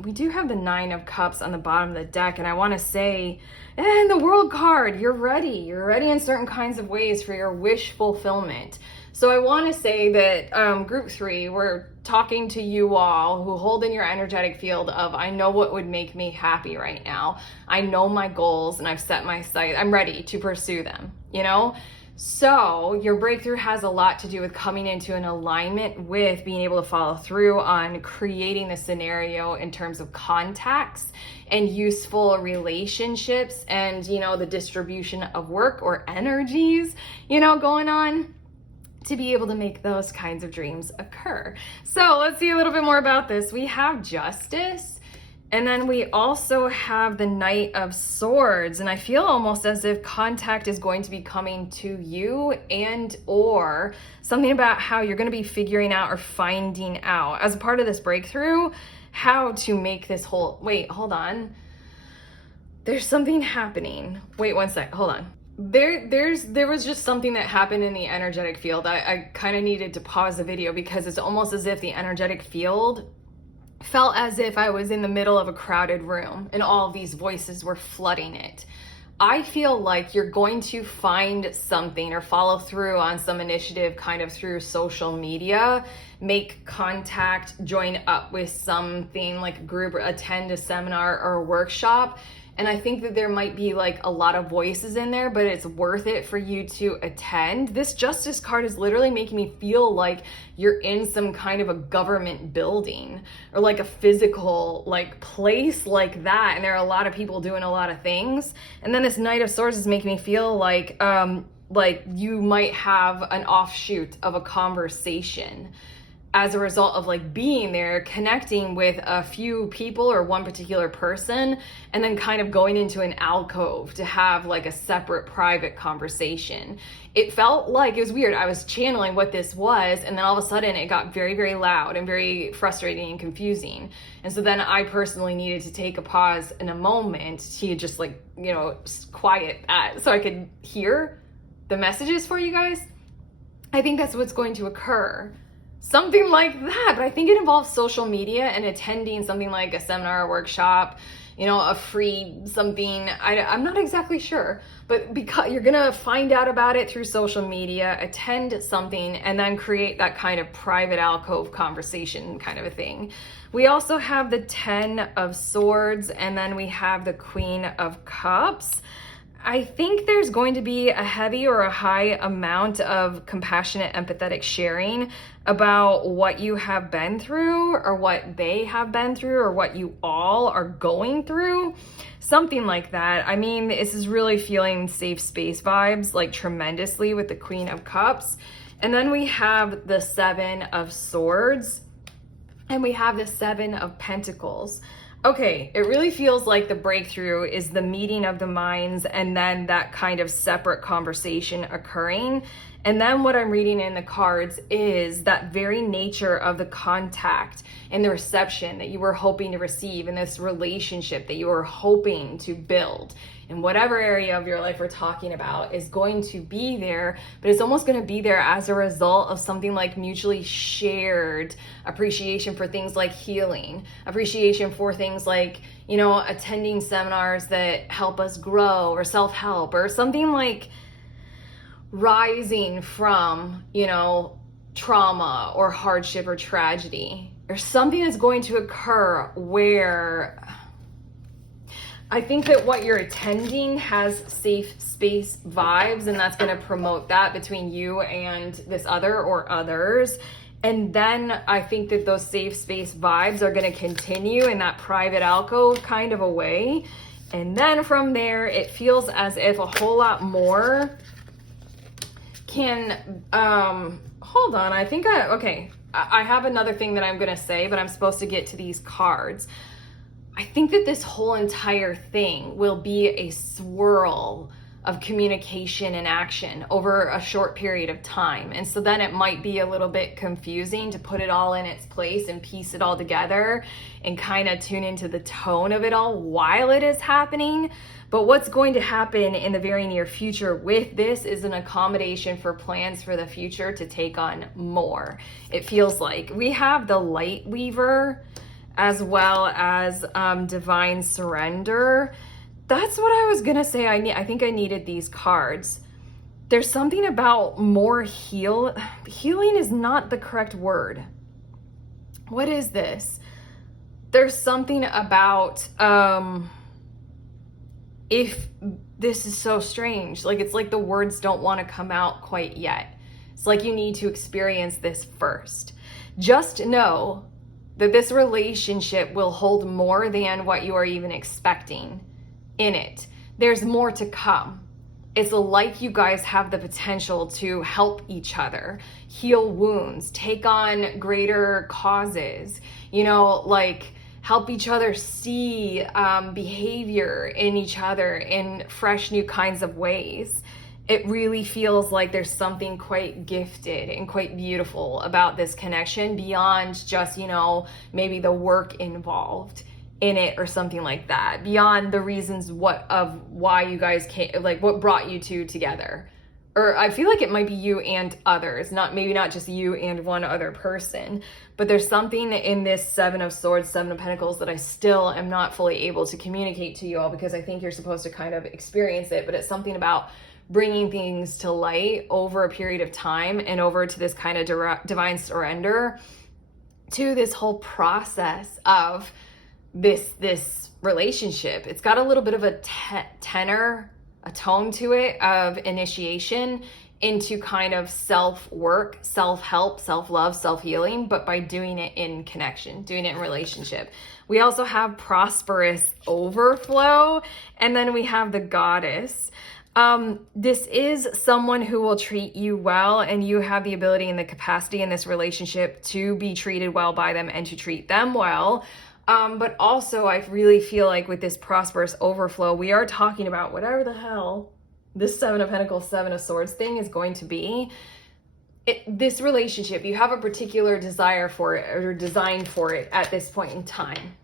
We do have the 9 of Cups on the bottom of the deck, and I want to say, and the World card, you're ready in certain kinds of ways for your wish fulfillment. So I want to say that group 3, we're talking to you all who hold in your energetic field of, I know what would make me happy right now. I know my goals and I've set my sight. I'm ready to pursue them, you know? So your breakthrough has a lot to do with coming into an alignment with being able to follow through on creating the scenario in terms of contacts and useful relationships and, you know, the distribution of work or energies, you know, going on to be able to make those kinds of dreams occur. So let's see a little bit more about this. We have Justice. And then we also have the Knight of Swords, and I feel almost as if contact is going to be coming to you, and or something about how you're going to be figuring out or finding out as a part of this breakthrough how to make this whole, wait, hold on. There's something happening. Wait one sec, hold on. There was just something that happened in the energetic field. I kind of needed to pause the video because it's almost as if the energetic field felt as if I was in the middle of a crowded room and all of these voices were flooding it. I feel like you're going to find something or follow through on some initiative kind of through social media, make contact, join up with something like a group, or attend a seminar or a workshop. And I think that there might be like a lot of voices in there, but it's worth it for you to attend. This Justice card is literally making me feel like you're in some kind of a government building or like a physical like place like that. And there are a lot of people doing a lot of things. And then this Knight of Swords is making me feel like you might have an offshoot of a conversation as a result of like being there, connecting with a few people or one particular person, and then kind of going into an alcove to have like a separate private conversation. It felt like, it was weird. I was channeling what this was, and then all of a sudden it got very, very loud and very frustrating and confusing. And so then I personally needed to take a pause in a moment to just like, you know, quiet that so I could hear the messages for you guys. I think that's what's going to occur. Something like that, but I think it involves social media and attending something like a seminar or workshop, a free something. I'm not exactly sure, but because you're gonna find out about it through social media, attend something, and then create that kind of private alcove conversation kind of a thing. We also have the 10 of Swords, and then we have the Queen of Cups. I think there's going to be a heavy or a high amount of compassionate, empathetic sharing about what you have been through, or what they have been through, or what you all are going through. Something like that. I mean, this is really feeling safe space vibes, like tremendously, with the Queen of Cups. And then we have the 7 of Swords, and we have the 7 of Pentacles. Okay, it really feels like the breakthrough is the meeting of the minds, and then that kind of separate conversation occurring. And then what I'm reading in the cards is that very nature of the contact and the reception that you were hoping to receive in this relationship that you were hoping to build in whatever area of your life we're talking about is going to be there, but it's almost going to be there as a result of something like mutually shared appreciation for things like healing, appreciation for things like, attending seminars that help us grow, or self-help, or something like rising from, trauma or hardship or tragedy, or something that's going to occur where I think that what you're attending has safe space vibes, and that's going to promote that between you and this other or others. And then I think that those safe space vibes are going to continue in that private alcove kind of a way. And then from there, it feels as if a whole lot more can, hold on, I have another thing that I'm going to say, but I'm supposed to get to these cards. I think that this whole entire thing will be a swirl of communication and action over a short period of time. And so then it might be a little bit confusing to put it all in its place and piece it all together and kind of tune into the tone of it all while it is happening. But what's going to happen in the very near future with this is an accommodation for plans for the future to take on more. It feels like we have the Light Weaver as well as Divine Surrender. That's what I was gonna say. I think I needed these cards. There's something about more healing is not the correct word. What is this? There's something about, if this is so strange, like it's like the words don't want to come out quite yet. It's like you need to experience this first. Just know that this relationship will hold more than what you are even expecting in it. There's more to come. It's like you guys have the potential to help each other, heal wounds, take on greater causes, like help each other see behavior in each other in fresh new kinds of ways. It really feels like there's something quite gifted and quite beautiful about this connection beyond just, maybe the work involved in it or something like that, beyond the reasons why you guys came, like what brought you two together. Or I feel like it might be you and others, maybe not just you and one other person, but there's something in this 7 of Swords, 7 of Pentacles that I still am not fully able to communicate to you all, because I think you're supposed to kind of experience it, but it's something about bringing things to light over a period of time and over to this kind of divine surrender to this whole process of this relationship. It's got a little bit of a tenor, a tone to it of initiation into kind of self-work, self-help, self-love, self-healing, but by doing it in connection, doing it in relationship. We also have prosperous overflow, and then we have the Goddess. This is someone who will treat you well, and you have the ability and the capacity in this relationship to be treated well by them and to treat them well. But also I really feel like with this prosperous overflow, we are talking about whatever the hell this 7 of Pentacles, 7 of Swords thing is going to be. This relationship, you have a particular desire for it or design for it at this point in time.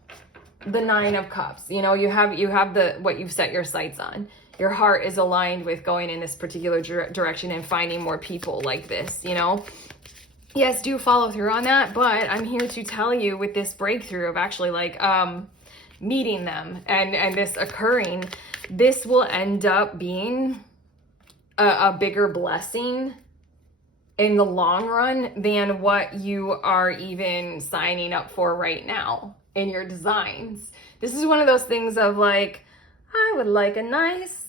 The 9 of Cups, you have what you've set your sights on. Your heart is aligned with going in this particular direction and finding more people like this, Yes, do follow through on that, but I'm here to tell you with this breakthrough of actually meeting them and this occurring, this will end up being a bigger blessing in the long run than what you are even signing up for right now in your designs. This is one of those things of like, I would like a nice,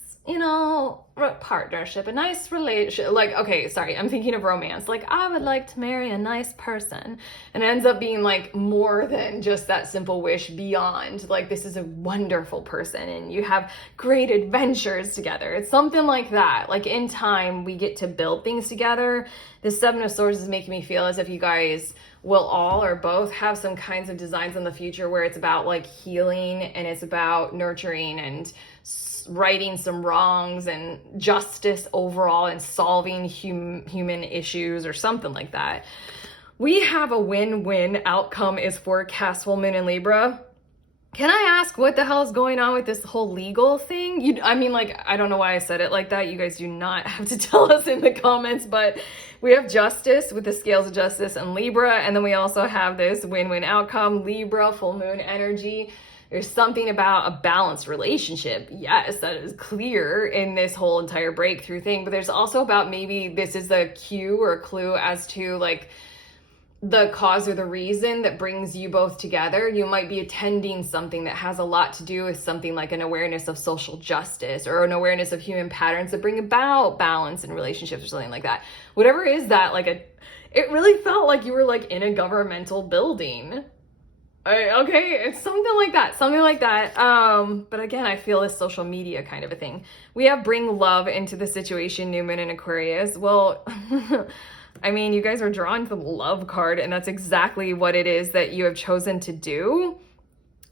partnership, a nice relationship. Like, okay, sorry, I'm thinking of romance. Like, I would like to marry a nice person. And it ends up being like more than just that simple wish, beyond like, this is a wonderful person and you have great adventures together. It's something like that. Like, in time, we get to build things together. The Seven of Swords is making me feel as if you guys will all or both have some kinds of designs in the future where it's about like healing and it's about nurturing and righting some wrongs and justice overall and solving human issues or something like that. We have a win-win outcome is forecast full moon in Libra. Can I ask what the hell is going on with this whole legal thing? I don't know why I said it like that. You guys do not have to tell us in the comments, but we have justice with the scales of justice and Libra. And then we also have this win-win outcome, Libra, full moon energy. There's something about a balanced relationship. Yes, that is clear in this whole entire breakthrough thing. But there's also about maybe this is a cue or a clue as to like the cause or the reason that brings you both together. You might be attending something that has a lot to do with something like an awareness of social justice or an awareness of human patterns that bring about balance in relationships or something like that. Whatever is that, it really felt like you were like in a governmental building. Okay, it's something like that. But again, I feel it's social media kind of a thing. We have bring love into the situation, new moon in Aquarius. Well, you guys are drawn to the love card, and that's exactly what it is that you have chosen to do.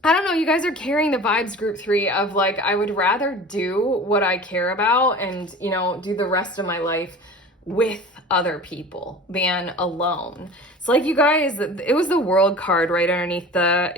I don't know, you guys are carrying the vibes, group 3, of like, I would rather do what I care about and, do the rest of my life with other people than alone. It's like, you guys, it was the World card right underneath the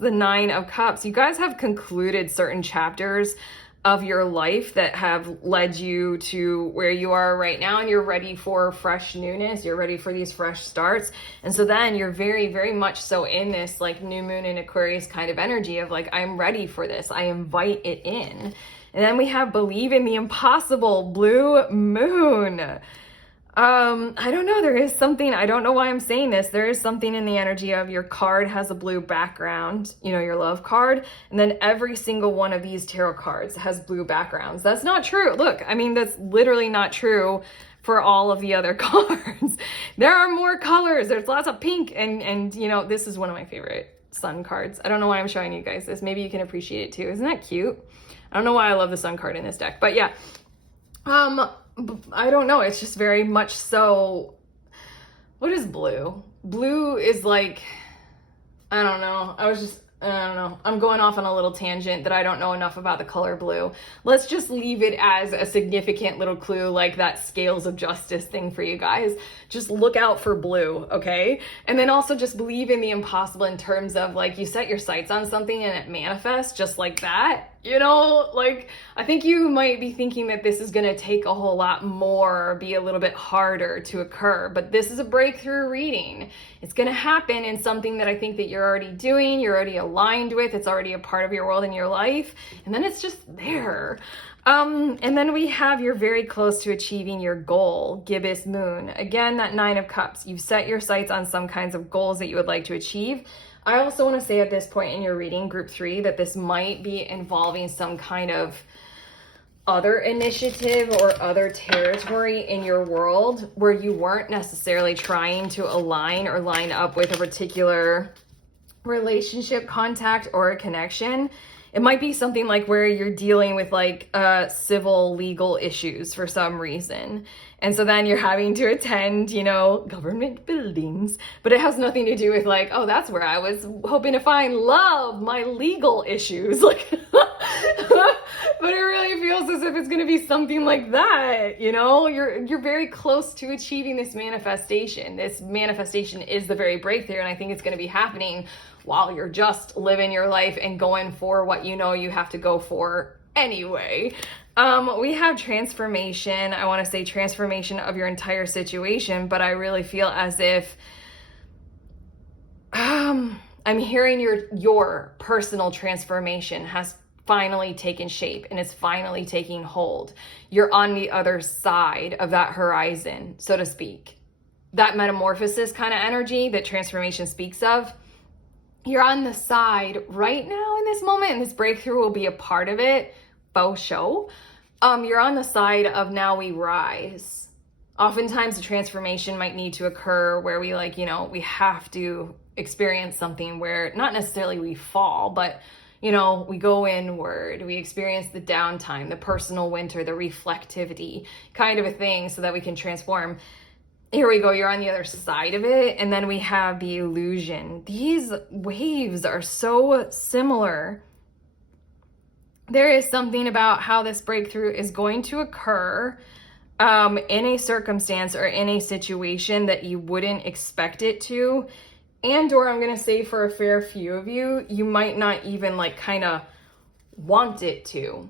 9 of Cups. You guys have concluded certain chapters of your life that have led you to where you are right now, and you're ready for fresh newness. You're ready for these fresh starts. And so then you're very, very much so in this like new moon in Aquarius kind of energy of like, I'm ready for this. I invite it in. And then we have believe in the impossible, blue moon. I don't know. There is something, I don't know why I'm saying this. There is something in the energy of your card has a blue background, your love card. And then every single one of these tarot cards has blue backgrounds. That's not true. Look, that's literally not true for all of the other cards. There are more colors. There's lots of pink and this is one of my favorite sun cards. I don't know why I'm showing you guys this. Maybe you can appreciate it too. Isn't that cute? I don't know why I love the sun card in this deck, but yeah. I don't know. It's just very much so. What is blue? Blue is like, I don't know. I don't know. I'm going off on a little tangent that I don't know enough about the color blue. Let's just leave it as a significant little clue, like that scales of justice thing for you guys. Just look out for blue, okay? And then also just believe in the impossible in terms of like you set your sights on something and it manifests just like that. I think you might be thinking that this is going to take a whole lot more, or be a little bit harder to occur, but this is a breakthrough reading. It's going to happen in something that I think that you're already doing, you're already aligned with, it's already a part of your world and your life, and then it's just there. And then we have you're very close to achieving your goal, gibbous moon. Again, that 9 of Cups. You've set your sights on some kinds of goals that you would like to achieve. I also want to say at this point in your reading, group 3, that this might be involving some kind of other initiative or other territory in your world where you weren't necessarily trying to align or line up with a particular relationship, contact, or a connection. It might be something like where you're dealing with like civil legal issues for some reason. And so then you're having to attend, government buildings, but it has nothing to do with like, oh, that's where I was hoping to find love, my legal issues. Like, but it really feels as if it's going to be something like that. You're very close to achieving this manifestation. This manifestation is the very breakthrough. And I think it's going to be happening while you're just living your life and going for what you have to go for anyway. We have transformation. I want to say transformation of your entire situation, but I really feel as if, I I'm hearing your personal transformation has finally taken shape and is finally taking hold. You're on the other side of that horizon, so to speak. That metamorphosis kind of energy that transformation speaks of, you're on the side right now in this moment, and this breakthrough will be a part of it, faux show. You're on the side of now we rise. Oftentimes the transformation might need to occur where we we have to experience something where not necessarily we fall, but we go inward, we experience the downtime, the personal winter, the reflectivity kind of a thing so that we can transform. Here we go, you're on the other side of it. And then we have the illusion. These waves are so similar. There is something about how this breakthrough is going to occur in a circumstance or in a situation that you wouldn't expect it to. And or I'm going to say for a fair few of you, you might not even kind of want it to.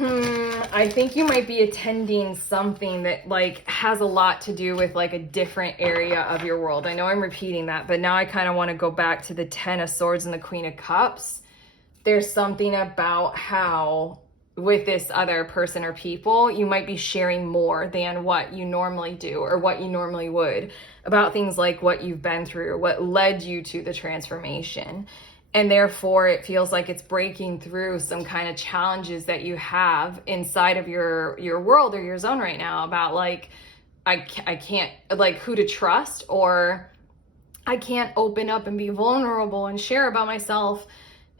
I think you might be attending something that has a lot to do with a different area of your world. I know I'm repeating that, but now I kind of want to go back to the 10 of Swords and the Queen of Cups. There's something about how with this other person or people, you might be sharing more than what you normally do or what you normally would about things like what you've been through, what led you to the transformation. And therefore, it feels like it's breaking through some kind of challenges that you have inside of your world or your zone right now about I can't, who to trust, or I can't open up and be vulnerable and share about myself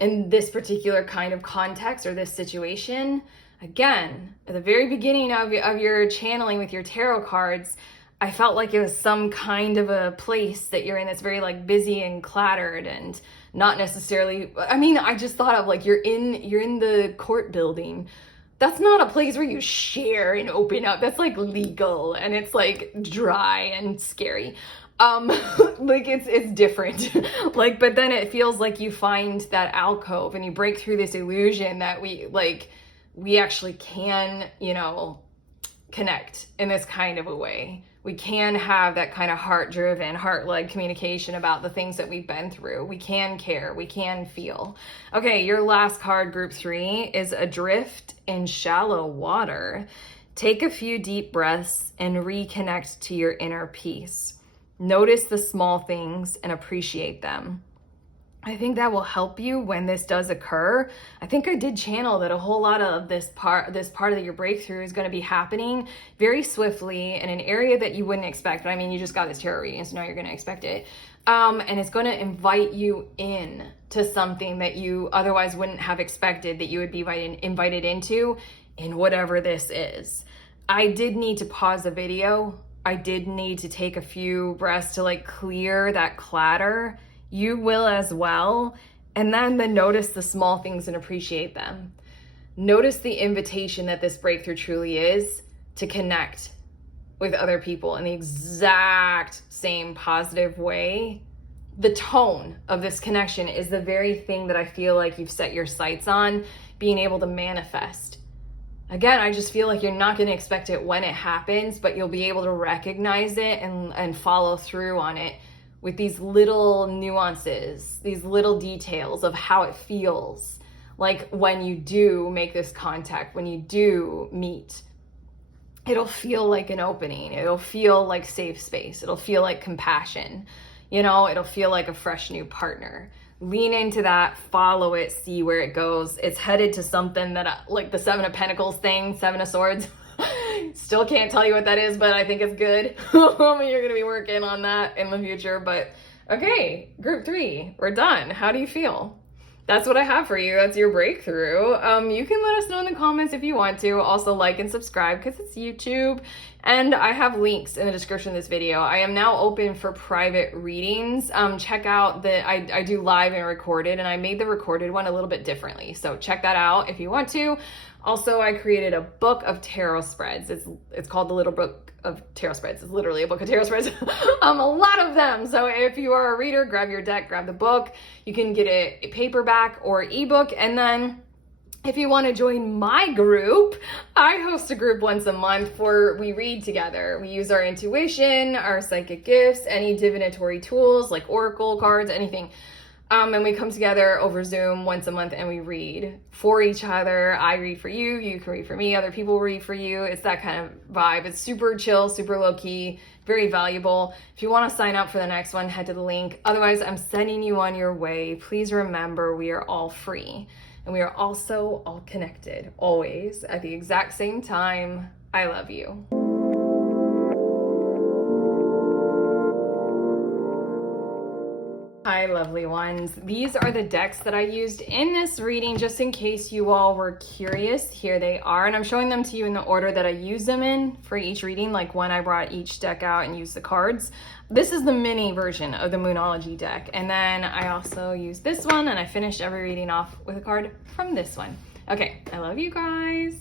in this particular kind of context or this situation. Again, at the very beginning of your channeling with your tarot cards, I felt like it was some kind of a place that you're in that's very busy and clattered and not necessarily, I just thought of you're in the court building. That's not a place where you share and open up. That's legal and it's dry and scary. It's different. But then it feels like you find that alcove and you break through this illusion that we actually can, connect in this kind of a way. We can have that kind of heart-driven, heart-led communication about the things that we've been through. We can care. We can feel. Okay, your last card, group 3, is Adrift in Shallow Water. Take a few deep breaths and reconnect to your inner peace. Notice the small things and appreciate them. I think that will help you when this does occur. I think I did channel that a whole lot of this part of your breakthrough is going to be happening very swiftly in an area that you wouldn't expect. But you just got this tarot reading, so now you're going to expect it. And it's going to invite you in to something that you otherwise wouldn't have expected that you would be invited into in whatever this is. I did need to pause the video. I did need to take a few breaths to clear that clatter. You will as well. And then notice the small things and appreciate them. Notice the invitation that this breakthrough truly is to connect with other people in the exact same positive way. The tone of this connection is the very thing that I feel like you've set your sights on being able to manifest. Again, I just feel like you're not going to expect it when it happens, but you'll be able to recognize it and follow through on it with these little nuances, these little details of how it feels when you do make this contact, when you do meet. It'll feel like an opening. It'll feel like safe space. It'll feel like compassion. It'll feel like a fresh new partner. Lean into that, follow it, see where it goes. It's headed to something that the 7 of Pentacles thing, 7 of Swords. Still can't tell you what that is, but I think it's good. You're going to be working on that in the future. But okay, group 3, we're done. How do you feel? That's what I have for you. That's your breakthrough. You can let us know in the comments if you want to. Also like and subscribe because it's YouTube. And I have links in the description of this video. I am now open for private readings. Check out I do live and recorded, and I made the recorded one a little bit differently. So check that out if you want to. Also, I created a book of tarot spreads. It's called The Little Book of Tarot Spreads. It's literally a book of tarot spreads. A lot of them. So if you are a reader, grab your deck, grab the book. You can get it paperback or ebook. And then If you want to join my group, I host a group once a month where we read together. We use our intuition, our psychic gifts, any divinatory tools like oracle cards, anything. And we come together over Zoom once a month and we read for each other. I read for you, you can read for me, other people read for you. It's that kind of vibe. It's super chill, super low key, very valuable. If you want to sign up for the next one, head to the link. Otherwise, I'm sending you on your way. Please remember, we are all free and we are also all connected, always at the exact same time. I love you. Hi, lovely ones. These are the decks that I used in this reading, just in case you all were curious. Here they are, and I'm showing them to you in the order that I use them in for each reading, like when I brought each deck out and used the cards. This is the mini version of the Moonology deck, and then I also used this one, and I finished every reading off with a card from this one. Okay, I love you guys.